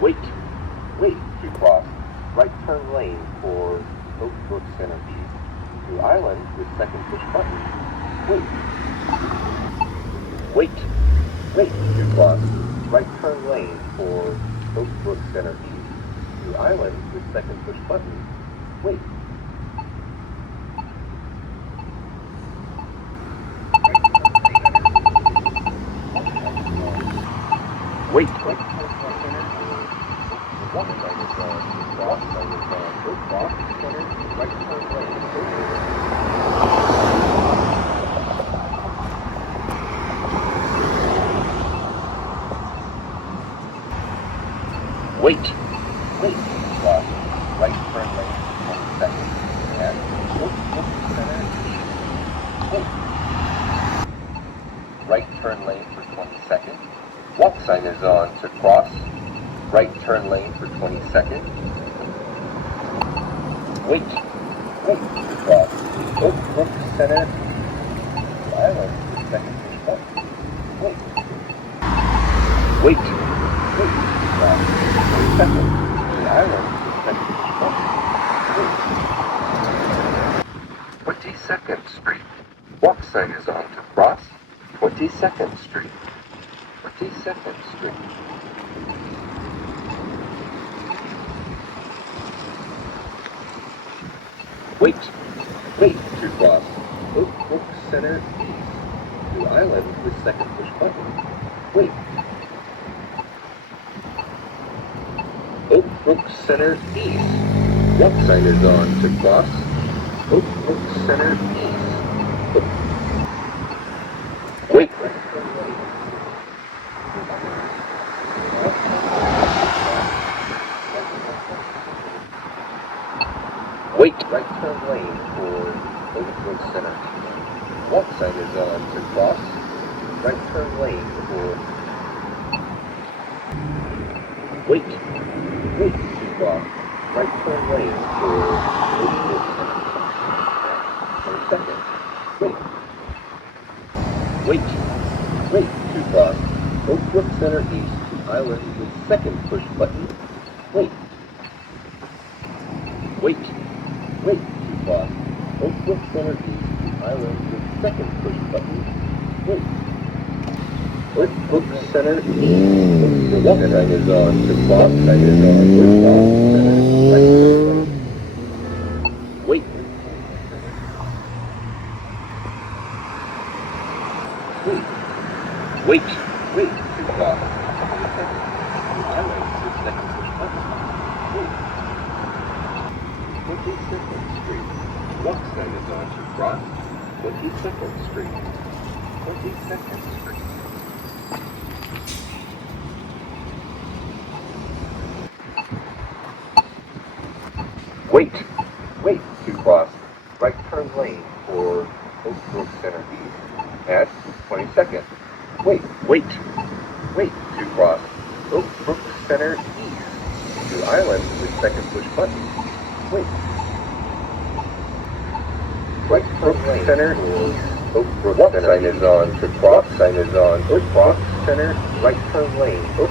Wait. Wait to cross. Right turn lane for Oak Brook Center East. To Island with second push button. Wait. Wait. Wait to cross. Right turn lane for Oak Brook Center East. To Island with second push button. Wait. Wait. Wait. Walk sign is on. Walk sign is on. Oak Brook Center. Right turn lane. Wait. Wait. Cross. Right turn lane. 1 second. And Oak Brook Center. Wait. Right turn lane for 20 seconds. Walk sign is on to cross. Right turn lane for 20 seconds. Wait. Wait to cross. Oak Brook Center. Island with second push button. Wait. Wait. Wait to cross. 20 seconds. Island with second push button. Wait. 22nd Street. Walk sign is on to cross. 22nd Street. 22nd Street. Wait. Wait to cross. Oak Brook Center East. To Island with second push button. Wait. Oak Brook Center East. Walk sign is on to cross. Oak Brook Center East. Wait. Wait. Right turn lane for Oak Brook Center. Walk sign is on to cross. Right turn lane for. Wait. Wait to cross. Right turn lane for Oak Brook Center. 20 seconds. Wait. Wait. Wait to cross. Oak Brook Center East to Island with second push button. Wait. Wait. Wait to cross. Oak Brook Center East to Island with second push button. Wait. Oak Brook Center East. The walk sign is on. The cross sign is on. Oak Brook Center. Right turn lane. Wait. Wait. Wait. Wait to cross. Island with second push button. Wait. 22nd Street. Walk sign is on to cross. 22nd Street. 22nd Street. Wait. Wait to cross. Right turn lane for Oak Brook Center East at 22nd. Wait. Wait. Wait to cross. Oak Brook Center East to Island with second push button. Wait. Right Brook Center East. Oak Brook Center sign is on to cross sign is on. Oak Brook Center right turn lane. Oak